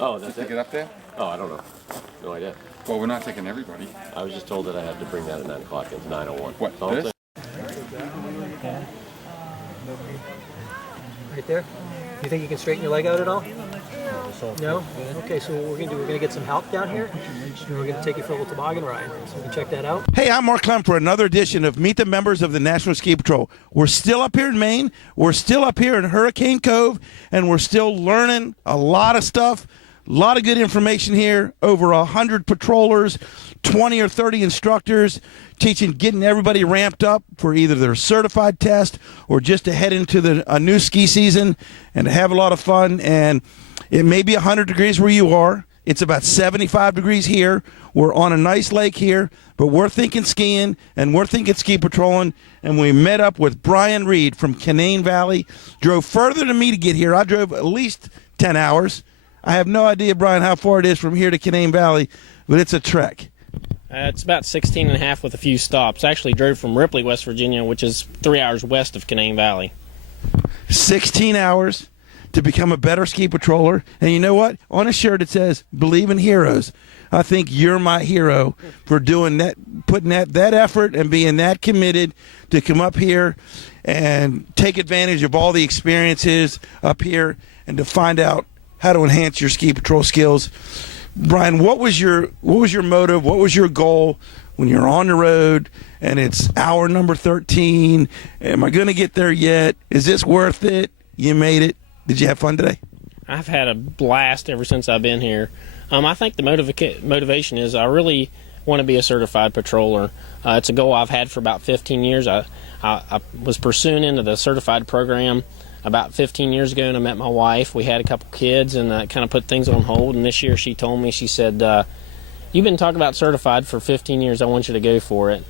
Oh, that's to it? get up there? Oh, I don't know. No idea. Well, we're not taking everybody. I was just told that I had to bring that at 9 o'clock. It's 9:01. What, So this? Right there? You think you can straighten your leg out at all? No? Okay, so what we're going to do, we're going to get some help down here, and we're going to take you for a little toboggan ride, so we can check that out. Hey, I'm Mark Clem for another edition of Meet the Members of the National Ski Patrol. We're still up here in Maine. We're still up here in Hurricane Cove, and we're still learning a lot of stuff. A lot of good information here. Over 100 patrollers, 20 or 30 instructors teaching, getting everybody ramped up for either their certified test or just to head into a new ski season and to have a lot of fun. And it may be 100 degrees where you are. It's about 75 degrees here. We're on a nice lake here, but we're thinking skiing and we're thinking ski patrolling. And we met up with Brian Reed from Canaan Valley. Drove further than me to get here. I drove at least 10 hours. I have no idea, Brian, how far it is from here to Canaan Valley, but it's a trek. It's about 16 and a half with a few stops. I actually drove from Ripley, West Virginia, which is 3 hours west of Canaan Valley. 16 hours to become a better ski patroller. And you know what? On a shirt it says, "Believe in heroes." I think you're my hero for doing that, putting that effort and being that committed to come up here and take advantage of all the experiences up here and to find out how to enhance your ski patrol skills. Brian, what was your motive? What was your goal when you're on the road and it's hour number 13? Am I going to get there yet? Is this worth it? You made it. Did you have fun today? I've had a blast ever since I've been here. I think the motivation is I really want to be a certified patroller. It's a goal I've had for about 15 years. I was pursuing into the certified program about 15 years ago, and I met my wife. We had a couple kids, and kind of put things on hold. And this year she told me, she said, "You've been talking about certified for 15 years. I want you to go for it."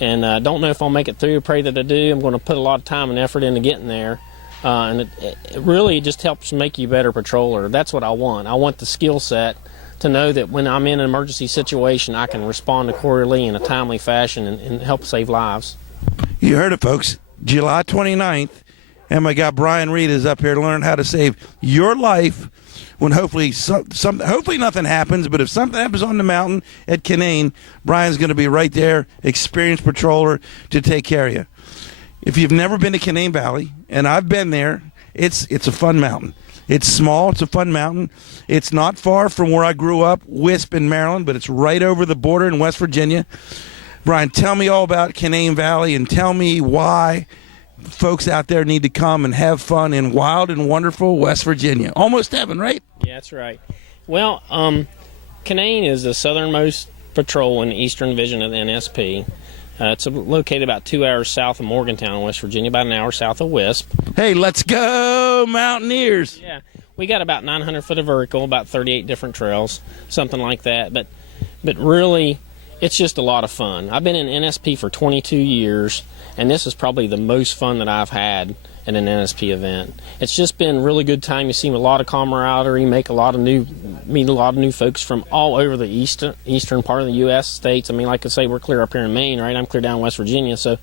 Yeah. And don't know if I'll make it through. Pray that I do. I'm going to put a lot of time and effort into getting there. And it really just helps make you a better patroller. That's what I want. I want the skill set to know that when I'm in an emergency situation, I can respond accordingly in a timely fashion and help save lives. You heard it, folks. July 29th. And my guy Brian Reed is up here to learn how to save your life when hopefully hopefully nothing happens. But if something happens on the mountain at Canaan, Brian's going to be right there, experienced patroller to take care of you. If you've never been to Canaan Valley, and I've been there, it's a fun mountain. It's small. It's a fun mountain. It's not far from where I grew up, Wisp in Maryland, but it's right over the border in West Virginia. Brian, tell me all about Canaan Valley and tell me why folks out there need to come and have fun in wild and wonderful West Virginia. Almost heaven, right? Yeah, that's right. Well, Canaan is the southernmost patrol in the eastern division of the NSP. It's located about 2 hours south of Morgantown, West Virginia, about an hour south of Wisp. Hey, let's go, Mountaineers! Yeah, we got about 900 foot of vertical, about 38 different trails, something like that. But really, it's just a lot of fun. I've been in NSP for 22 years, and this is probably the most fun that I've had at an NSP event. It's just been a really good time. You see a lot of camaraderie, meet a lot of new folks from all over the eastern part of the U.S. states. I mean, like I say, we're clear up here in Maine, right? I'm clear down in West Virginia, so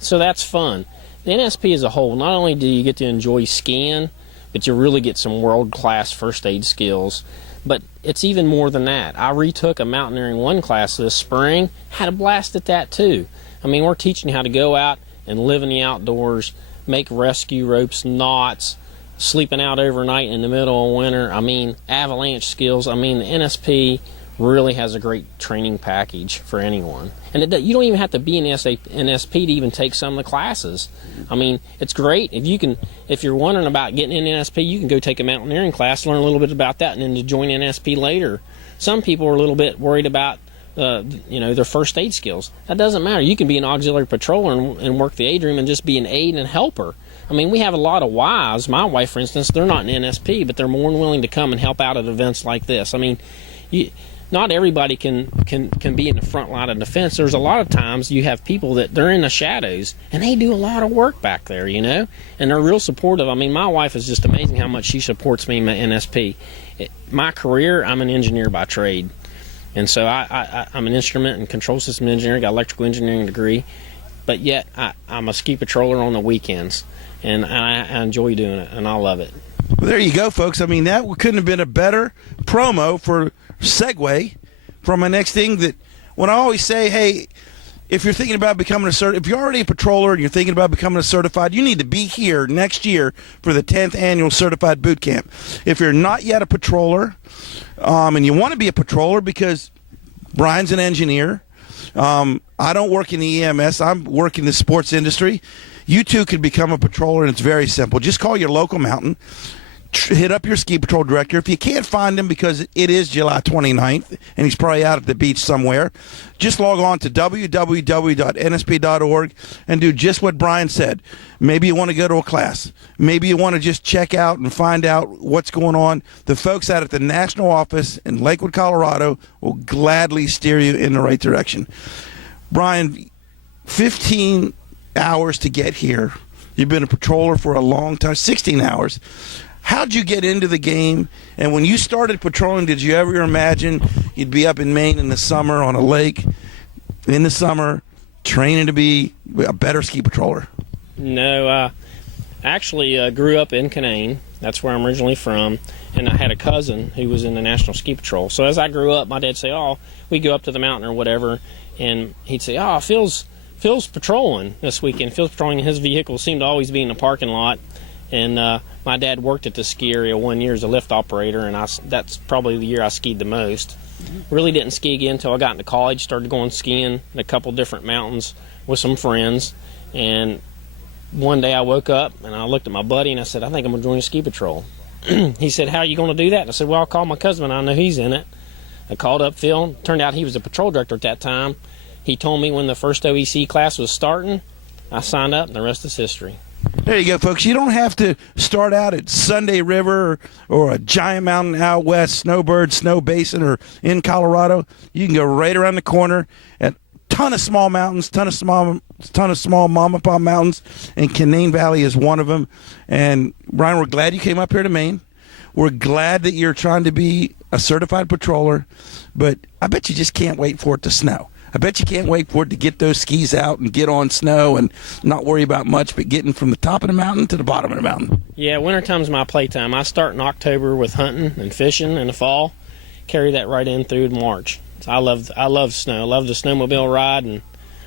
that's fun. The NSP as a whole, not only do you get to enjoy skiing, but you really get some world-class first aid skills. But it's even more than that. I retook a Mountaineering 1 class this spring, had a blast at that too. I mean, we're teaching how to go out and live in the outdoors, make rescue ropes, knots, sleeping out overnight in the middle of winter. I mean, avalanche skills. I mean, the NSP really has a great training package for anyone. And you don't even have to be an NSP to even take some of the classes. I mean, it's great. If you're wondering about getting in NSP, you can go take a mountaineering class, learn a little bit about that, and then to join NSP later. Some people are a little bit worried about their first aid skills. That doesn't matter. You can be an auxiliary patroller and work the aid room and just be an aid and helper. I mean, we have a lot of wives. My wife, for instance, they're not in NSP, but they're more than willing to come and help out at events like this. I mean, not everybody can be in the front line of defense. There's a lot of times you have people that they're in the shadows, and they do a lot of work back there, you know, and they're real supportive. I mean, my wife is just amazing how much she supports me in my NSP. My career, I'm an engineer by trade, and so I'm an instrument and control system engineer, got an electrical engineering degree, but yet I'm a ski patroller on the weekends, and I enjoy doing it, and I love it. Well, there you go, folks. I mean, that couldn't have been a better promo for segue from my next thing. That when I always say, hey, if you're thinking about becoming if you're already a patroller and you're thinking about becoming a certified, you need to be here next year for the 10th annual certified boot camp. If you're not yet a patroller, and you want to be a patroller, because Brian's an engineer, I don't work in the EMS, I'm working in the sports industry. You too could become a patroller, and it's very simple. Just call your local mountain, hit up your ski patrol director. If you can't find him because it is July 29th and he's probably out at the beach somewhere, just log on to www.nsp.org and do just what Brian said. Maybe you want to go to a class. Maybe you want to just check out and find out what's going on. The folks out at the national office in Lakewood, Colorado will gladly steer you in the right direction. Brian, 15 hours to get here. You've been a patroller for a long time, 16 hours. How'd you get into the game? And when you started patrolling, did you ever imagine you'd be up in Maine in the summer on a lake in the summer training to be a better ski patroller? No, I actually grew up in Canaan. That's where I'm originally from. And I had a cousin who was in the National Ski Patrol. So as I grew up, my dad say, oh, we'd go up to the mountain or whatever, and he'd say, oh, Phil's patrolling this weekend. Phil's patrolling. His vehicle seemed to always be in the parking lot. And my dad worked at the ski area one year as a lift operator, and that's probably the year I skied the most. Really didn't ski again until I got into college, started going skiing in a couple different mountains with some friends. And one day I woke up, and I looked at my buddy, and I said, I think I'm going to join a ski patrol. He said, how are you going to do that? And I said, well, I'll call my cousin. I know he's in it. I called up Phil. Turned out he was a patrol director at that time. He told me when the first OEC class was starting. I signed up, and the rest is history. There you go, folks. You don't have to start out at Sunday River or a giant mountain out west, Snowbird, Snow Basin, or in Colorado. You can go right around the corner at a ton of small mountains, ton of small mom and pop mountains, and Canaan Valley is one of them. And Brian, we're glad you came up here to Maine. We're glad that you're trying to be a certified patroller, but I bet you just can't wait for it to snow. I bet you can't wait for it to get those skis out and get on snow and not worry about much, but getting from the top of the mountain to the bottom of the mountain. Yeah, wintertime's my playtime. I start in October with hunting and fishing in the fall, carry that right in through March. So I love snow. I love the snowmobile ride, and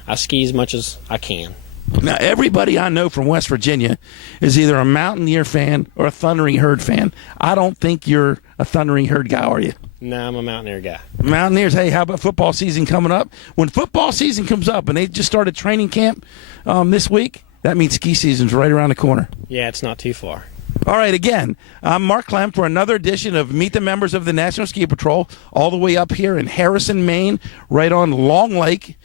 I ski as much as I can. Now, everybody I know from West Virginia is either a Mountaineer fan or a Thundering Herd fan. I don't think you're a Thundering Herd guy, are you? No, I'm a Mountaineer guy. Mountaineers, hey, how about football season coming up? When football season comes up and they just started training camp this week, that means ski season's right around the corner. Yeah, it's not too far. All right, again, I'm Mark Clem for another edition of Meet the Members of the National Ski Patrol, all the way up here in Harrison, Maine, right on Long Lake,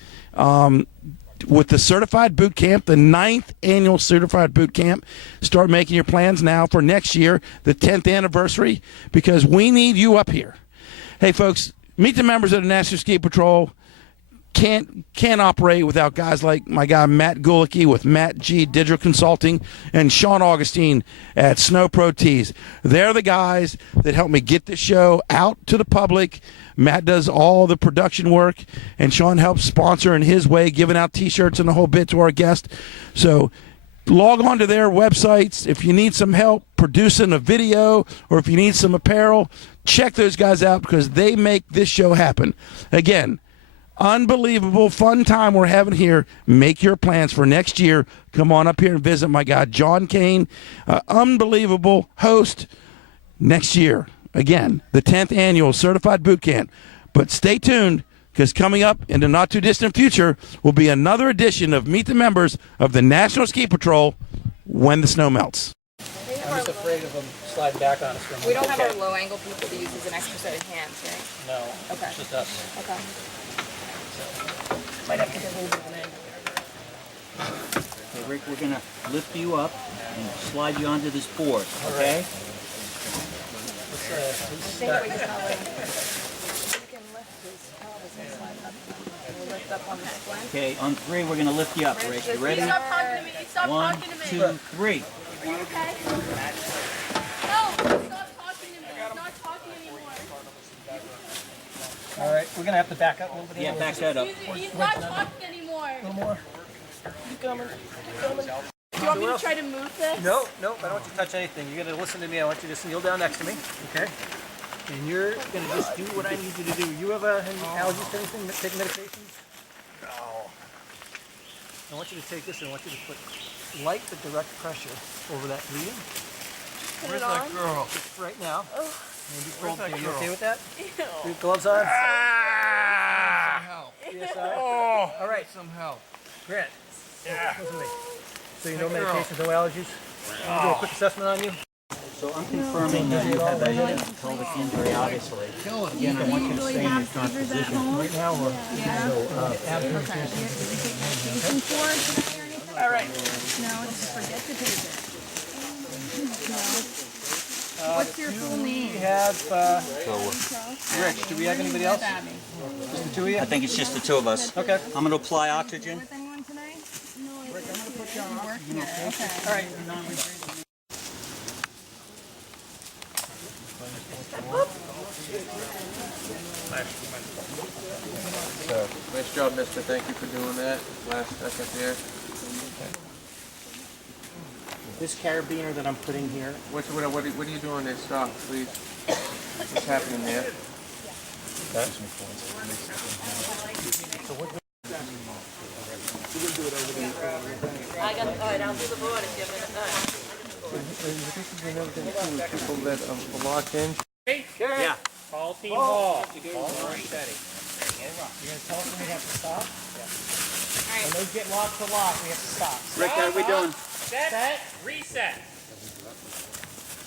with the Certified Boot Camp, the 9th annual Certified Boot Camp. Start making your plans now for next year, the 10th anniversary, because we need you up here. Hey, folks, Meet the Members of the National Ski Patrol can't operate without guys like my guy Matt Gulicki with Matt G Digital Consulting and Sean Augustine at Snow Pro Tees. They're the guys that help me get the show out to the public. Matt does all the production work, and Sean helps sponsor in his way, giving out T-shirts and the whole bit to our guests. So log on to their websites. If you need some help producing a video or if you need some apparel, check those guys out because they make this show happen. Again, unbelievable fun time we're having here. Make your plans for next year. Come on up here and visit my guy John Kane, unbelievable host next year. Again, the 10th annual Certified Boot Camp. But stay tuned, because coming up in the not-too-distant future will be another edition of Meet the Members of the National Ski Patrol when the snow melts. I'm just afraid of them sliding back on us. We don't have our low-angle people to use as an extra set of hands, right? No, Okay. it's just us. Okay. Might have to get a little bit of an angle. Rick, we're going to lift you up and slide you onto this board, okay? You can lift his pelvis and slide up. We'll lift up on the splint. Okay, on 3, we're going to lift you up, Rick. You ready? Stop talking to me. Stop 1, talking to me. 2, 3. Are you okay? No, stop talking to me. He's not talking anymore. All right, we're gonna have to back up a little bit. Yeah, back that up. He's not talking anymore. A little more. Keep coming. Keep coming. Do you want me to try to move this? No, no, I don't want you to touch anything. You're gonna listen to me. I want you to just kneel down next to me, okay? And you're gonna just do what I need you to do. You have any allergies to anything? Take medications? No. I want you to take this and I want you to put light but direct pressure over that bleeding. Where's that Girl. Just right now. Maybe Where's that you girl? okay with that? Ew. Your gloves on? Help. PSI? Oh, All right. some help. Grant. Yeah. Listen to me. So you know medications, no allergies? I'll do a quick assessment on you. So I'm confirming that you have a pelvic injury, obviously. Again, I want you to stay in your current position. Right now, we're All right. What's your full we name? have Rich. Do we have anybody else? Just the two of you? I think it's just the two of us. Okay. I'm going to apply oxygen. With anyone tonight? All right. Nice job, mister. Thank you for doing that last second there. This carabiner that I'm putting here, What are you doing there? Stop, please. What's happening there? I got all right, I'll do the board if you have People that are locked in. Yeah. call team hall. You're gonna tell us when we have to stop? When those get locked to lock, we have to stop. Rick, how are we doing? Set, reset.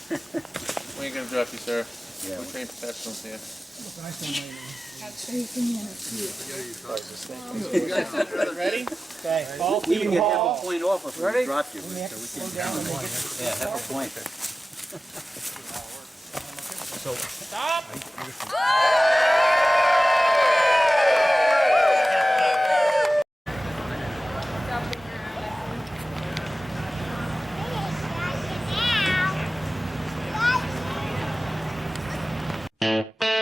When are you going to drop you, sir? We're trained professionals here. Ready? Okay. Call We can team get half hall. a point off if we Ready? drop you. We have to slow down when they get to Yeah, half a point. Stop. Now.